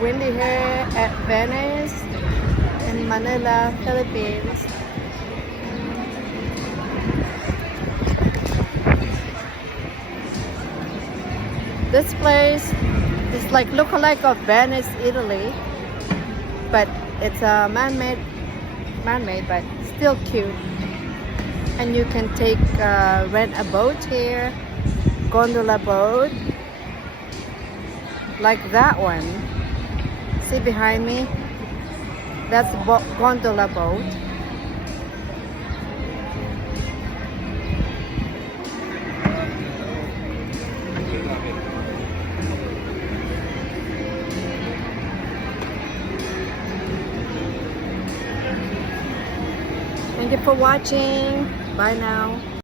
windy here at Venice in Manila, Philippines. This place is like look-alike of Venice, Italy, but it's a man-made, but still cute. And you can take rent a boat here, gondola boat, like that one. See behind me? That's gondola boat. Thank you for watching. Bye now.